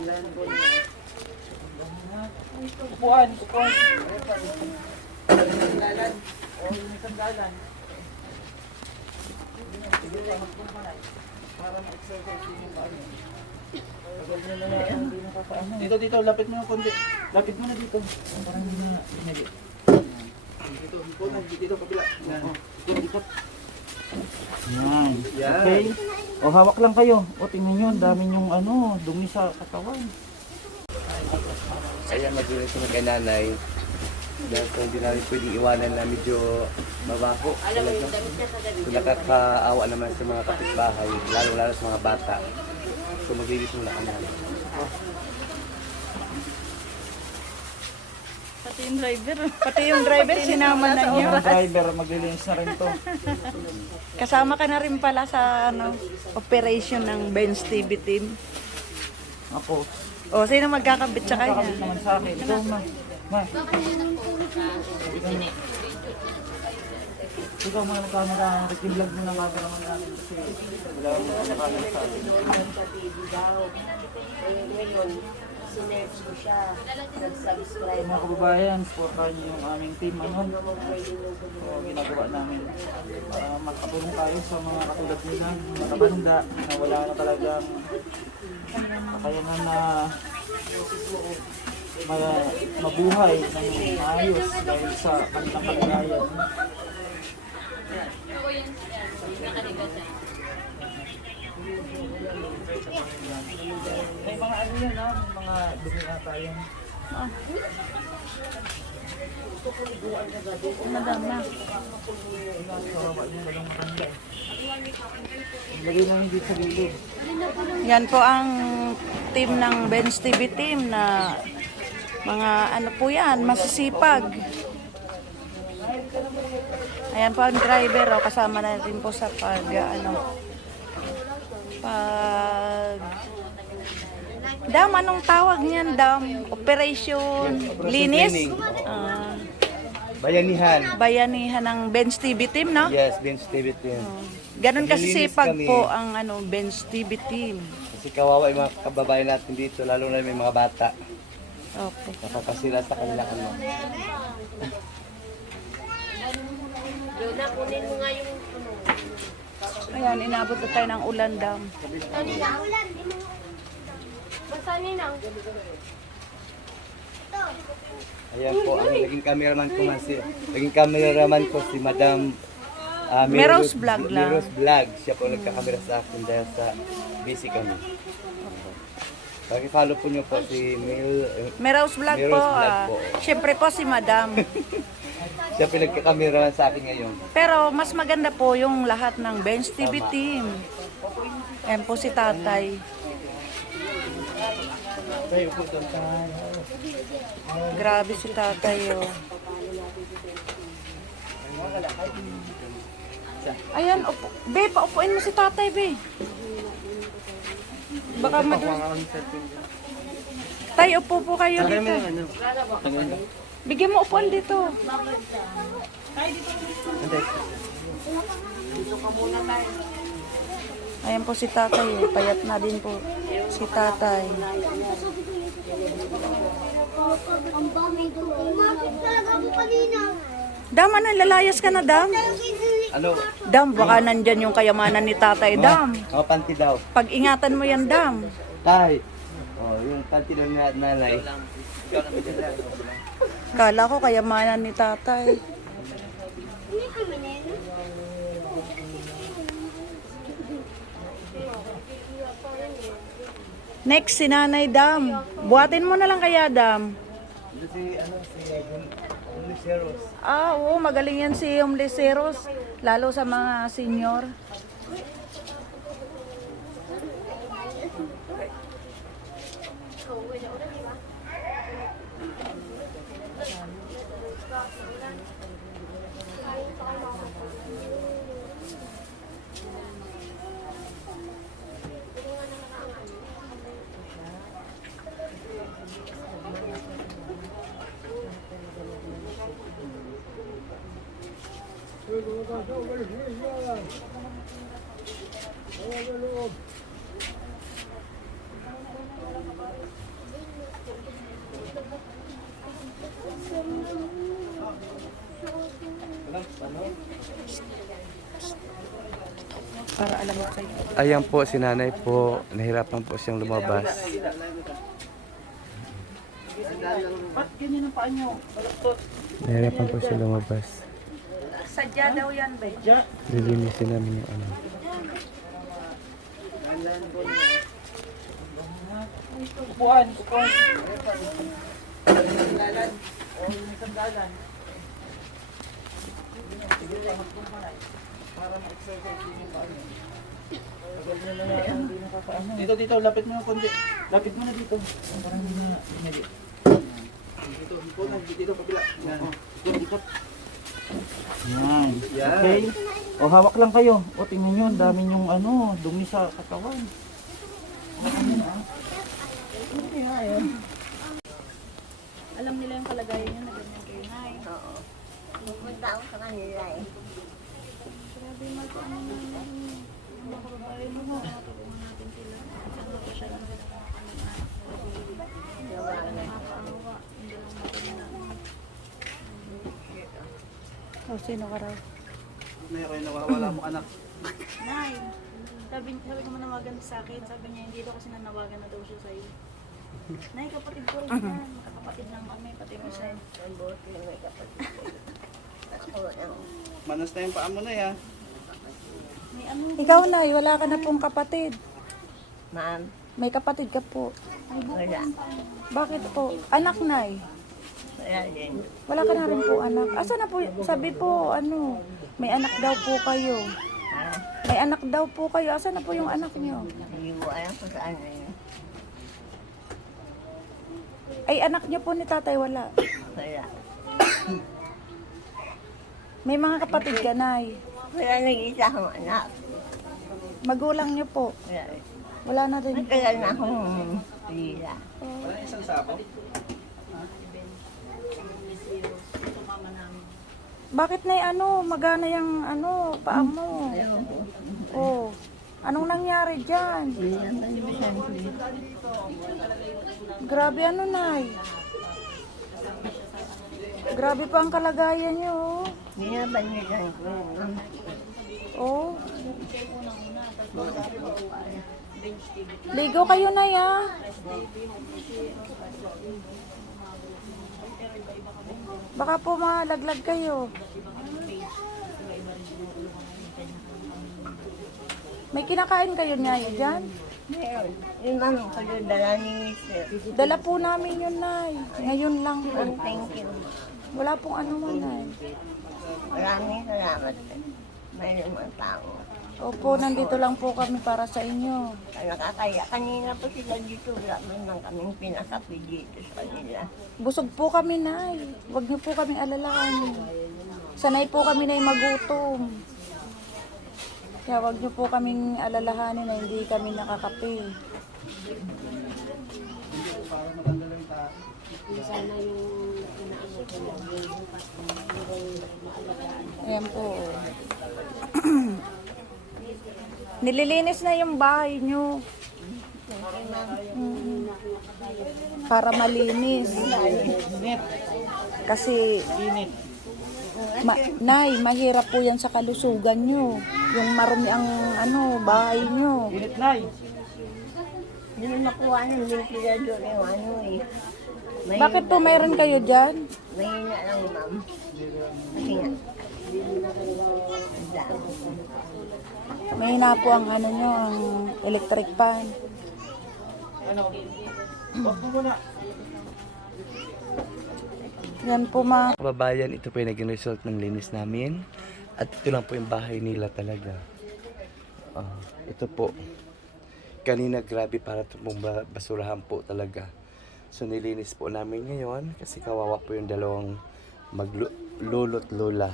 Dahan-dahan po niyo. Upuan, upuan. Dalan. O, yung isang dalan. Sige, na. Para ma-exercise yung nakakaano. Dito, dito, lapit mo yung konti. Lapit mo na dito. Parang hindi na, hindi. Dito, dito, dito, kabila. Yan. Dito, dito. Yan. Yan. Okay. O, hawak lang kayo. O, tingnan nyo, ang dami yung ano, dumi sa katawan. Ayan, magulat kami kay nanay. Dahil kung hindi namin pwedeng iwanan na medyo mabaho. Talaga. So, nakakaawa naman sa mga kapitbahay, lalo-lalo sa mga bata. So maglilis muna kami. Pati yung driver. Pati yung driver, sinama na niyo. Yung driver, maglilinis na rin to. Kasama ka na rin pala sa ano, operation ng Benz TV team. Ako, O, sino magkakabit sa kanya? naman sa akin. Ito, ma. Ma. Ikaw mga camera, vlog mo na camera man natin kasi wala mo kumakain sa atin. Sinerge ko siya. Nag-subscribe Mga kababayan, supportahan niyo yung aming team. Ano? So, ginagawa namin para makatulong tayo sa mga katulad nila, mga kabanda na wala na talagang kakayanan na ma- mabuhay ng maayos dahil sa kanilang kalagayan. May mga ano yan ha, may mga dumi ata yan. Madam na. Lagay namin dito sa gilid. Yan po ang team ng Benz TV team na mga ano po yan, masisipag. Ayan po ang driver, o, kasama na rin po sa pag, ano, pag, Dam, anong tawag niyan, Dam? Operation Linis? Ah, Bayanihan. bayanihan ng Benz TV team, no? Yes, Bench TV team. Ganon Naglilinis kasisipag kami. po ang ano, Benz TV team. Kasi kawawa yung mga kababayan natin dito, lalo na may mga bata. Okay. Napapasira sa kanila ano. Yuna, kunin mo nga yung ano. Ayan, inabot na tayo ng ulan dam. Basta ninang. Ayan po, ang naging cameraman ko man si, naging cameraman ko si Madam uh, Meros Vlog lang. Meros Vlog. Siya po nagkakamera sa akin dahil sa busy kami. Paki-follow po niyo po si Mil, eh, Meros Vlog Meros po. Vlog ah. po. Siyempre po si Madam. siya po nagkakameraman sa akin ngayon. Pero mas maganda po yung lahat ng Bench TV team. Ayan po si tatay. Tayo po doon tayo. Grabe si tatay oh. Ayan, upo. Be, paupuin mo si tatay, be. Baka madun. Tay, upo po kayo dito. Bigyan mo upuan dito. Ayan po si tatay. eh. Payat na din po si tatay. Umakit talaga ako kanina. Dam, ano, lalayas ka na, Dam? Ano? Dam, baka nandyan yung kayamanan ni tatay, Dam. Mga panty daw. Pag-ingatan mo yan, Dam. Tay. Oh, yung panty daw ni nanay. Kala ko kayamanan ni tatay. Next, si Nanay Dam. Buhatin mo na lang kaya, Dam. Si, ano, si Omliceros. Ah, oo, magaling yan si Omliceros. Lalo sa mga senior. Thank you. Para alam mo kayo. Ayan po, si nanay po. Nahirapan po siyang lumabas. Ba't ganyan ang paa nyo? Nahirapan po siya lumabas. Sadya daw yan, be. Lilinisin namin yung ano. Upuan, upuan. Sandalan. O, yung sandalan. Sige lang, magpumpanan. Para ma-exercise din yung paa nyo. Tagal nyo na na, hindi nakakaano. Dito, dito, lapit mo yung konti. Lapit mo na dito. Parang hindi na, hindi. Dito, dito na, dito, kabila. Yan. Dito, ikot. Yan. Okay. O, hawak lang kayo. O, tingnan nyo, ang dami yung ano, dumi sa katawan. Alam nila yung kalagayan niya na ganyan kayo, Nay. Oo. Pupunta ako sa kanila eh. Grabe, mag ano na yung mga kababayan mo, matulungan natin sila. Sana pa siya lang sila mga kanila. Gawa na. Nakakaawa. Hindi lang natin na. O, sino ka raw? Meron nawawala mo anak. Nay, sabi, sabi ko manawagan sa akin, sabi niya hindi daw kasi nanawagan na daw siya sa'yo. Nay, kapatid ko rin yan. Magkakapatid lang kami, pati mo siya. Ang buti na may kapatid ko. Manas na yung paa mo na ya. May ano, Ikaw, Nay, wala ka na pong kapatid. ma'am. May kapatid ka po. Wala. Bakit po? Anak. Wala din. Wala ka na rin po anak. Asa na po? Sabi po, ano, may anak daw po kayo. May anak daw po kayo. Asa na po yung anak niyo? Hindi mo alam kung saan na yun. Ay, anak niyo po ni tatay wala. Wala. May mga kapatid ka, Nay. Wala nag-isa akong anak. Magulang niyo po. Wala. Wala na rin. Matagal na akong lila. Wala isang sabo. Bakit, Nay, ano, magana yung, ano, paa mo? Oh, anong nangyari dyan? Grabe, ano, Nay? Grabe pa ang kalagayan niyo, oh. Oh. Ligo kayo na ya. Baka po malaglag kayo. May kinakain kayo niya dyan? Meron. Yung ma'am, kayo dala ni sir. Dala po namin yun, Nay. Ngayon lang po. Thank you. Wala pong ano man, Nay. Maraming salamat. May lumang tao. Opo, nandito lang po kami para sa inyo. Nakakaya. Kanina po sila dito. Wala man lang kaming pinasapi dito sa kanila. Busog po kami, Nay. Huwag niyo po kami alalahanin. Sanay po kami na magutom. Kaya huwag niyo po kaming alalahanin na hindi kami nakakape. Ayan po. Nililinis na yung bahay niyo. Mm. Para malinis. Kasi, ma- Nay, mahirap po yan sa kalusugan nyo. Yung marumi ang ano, bahay nyo. Init nay. Hindi mo nakuha ng ventilador yung ano eh. May, Bakit po mayroon kayo dyan? Mahina lang ma'am. Kasi nga. ang dami. Mahina po ang ano nyo, ang electric muna. Yan po ma. Kababayan, ito po yung naging result ng linis namin. At ito lang po yung bahay nila talaga. Ah, ito po. Kanina grabe para ito pong ba- basurahan po talaga. So nilinis po namin ngayon kasi kawawa po yung dalawang maglulot lola.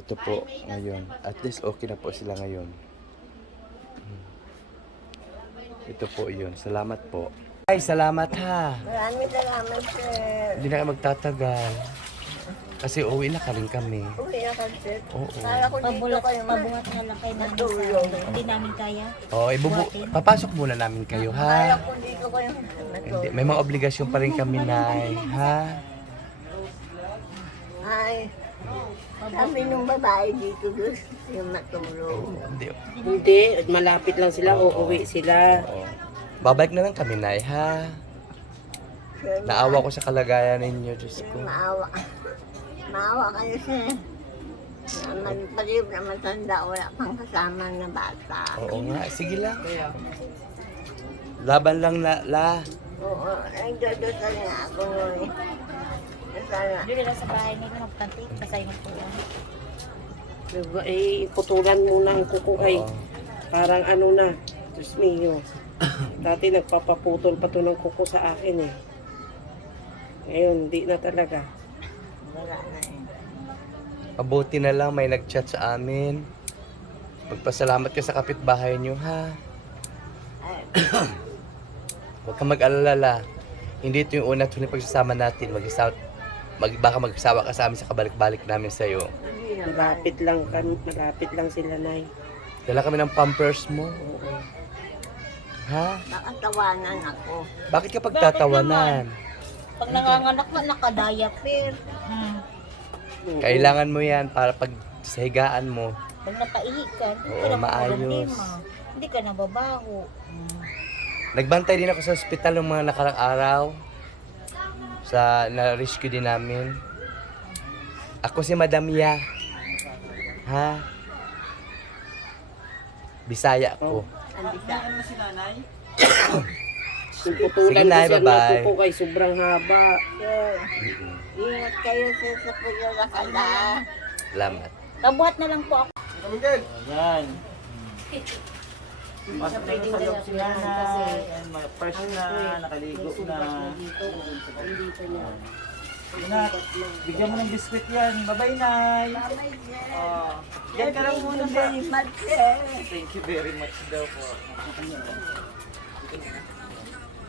Ito po ngayon. At least okay na po sila ngayon. Ito po yun. Salamat po. Ay, salamat ha. Maraming salamat sir. Hindi na kayo magtatagal. Kasi uwi na ka rin kami. Uwi na kasi. Oo. Kala ko dito kayo Pabungat na lang kayo namin matulog. sa hindi namin kaya. Oh, ibubu papasok muna namin kayo, Kala ha? ko dito kayo Hindi, may mga obligasyon pa rin kami, Nay, ha? Ay, Sabi nung babae dito doon yung matulog. Hindi. Hindi, malapit lang sila, uuwi sila. Oo. Babalik na lang kami, Nay, ha? Naawa ko sa kalagayan ninyo, Diyos ko. Maawa. Maawa kayo siya. Naman, palib na matanda, wala pang kasama na bata. Oo nga, sige lang. Laban lang na, la. Oo, nagdadasal nga ako noon. Doon nila sa bahay nila magkanti. Kasay mo po. diba, eh, putulan muna ang kuko kay Oo. parang ano na, Diyos mio. Dati nagpapaputol pa to ng kuko sa akin eh. Ngayon, hindi na talaga. Wala na eh. Mabuti na lang may nag-chat sa amin. Magpasalamat ka sa kapitbahay niyo, ha? Huwag kang mag-alala, la. Hindi ito yung una at huling pagsasama natin. Mag-isawa, mag, baka magsawa ka sa amin sa kabalik-balik namin sa'yo. Malapit lang kami, malapit lang sila nay. Dala kami ng pampers mo. Ha? Nakatawanan ako. Bakit ka pagtatawanan? Pag nanganganak na, nakadiaper. Hmm. Kailangan mo yan para pag sa higaan mo. Pag napaihi ka, hindi Oo, ka na maayos. Hindi ka nababaho. Hmm. Nagbantay din ako sa ospital ng mga nakarang araw. Sa na-rescue din namin. Ako si Madam Ya. Ha? Bisaya ko. Ano si nanay? Yung putulan Sige, siya bye-bye. kuko kay sobrang haba. Ingat kayo sa sa paglalakada. Salamat. Kabuhat na lang po ako. Ayan. Pasok na sa loob si nanay. Ayan, may fresh na, nakaligo na. Yun na, bigyan mo ng biskwit yan. Bye-bye, Nay. Oh, yan ka lang muna sa... Thank you very much daw po.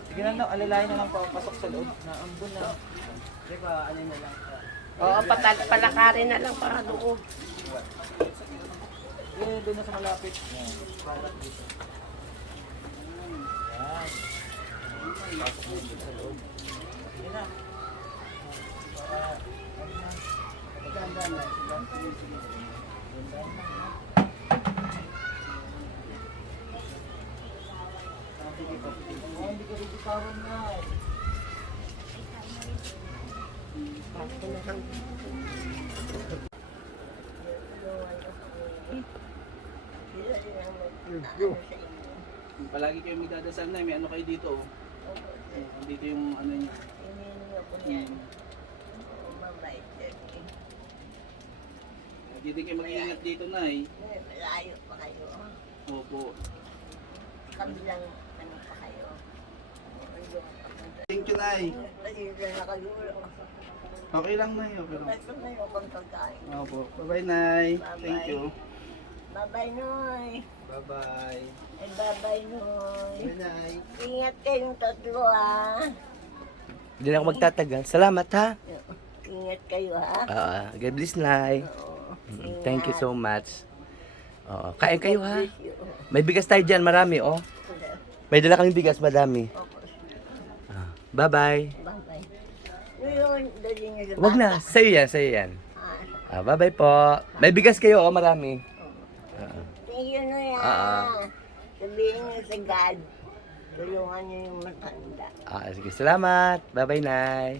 Sige na, no, alalayan na lang po pasok sa loob. Na ambon na. Di ba, alin na lang. Oo, patal palakarin na lang para doon. Eh, doon na sa malapit. Yan, para dito. Yan. Pasok na. Para, na. Magandaan lang sila. Magandaan lang, hindi ka bibitawan na. Palagi kayo magdadasal na, may ano kayo dito. Oh. Oh, dito yung ano niya. Hmm. Hindi kayo mag-iingat dito na eh. Malayo pa kayo. Opo. Kabilang ano pa kayo. Thank you, Nay. Okay lang, Nay. Okay lang. Opo. Bye-bye, Nay. Thank you. Bye-bye, Noy. Bye-bye. Ay, bye-bye, Noy. Bye, Nay. Ingat kayong tatlo, ha. Hindi na ako magtatagal. Salamat, ha? Ingat kayo, ha. Ah, God bless, Nay. Thank you so much. Oo. Kain kayo, ha? May bigas tayo dyan, marami, oh. May dala kami bigas, madami. Ah, bye-bye. Bye-bye. Wag na, sa'yo yan, sa'yo yan. Ah, bye-bye po. May bigas kayo, oh, marami. Ah, Noy, ha. Ah. Sabihin niyo sa God. Tulungan niyo yung matanda. ah, sige, salamat. Bye-bye, Nay.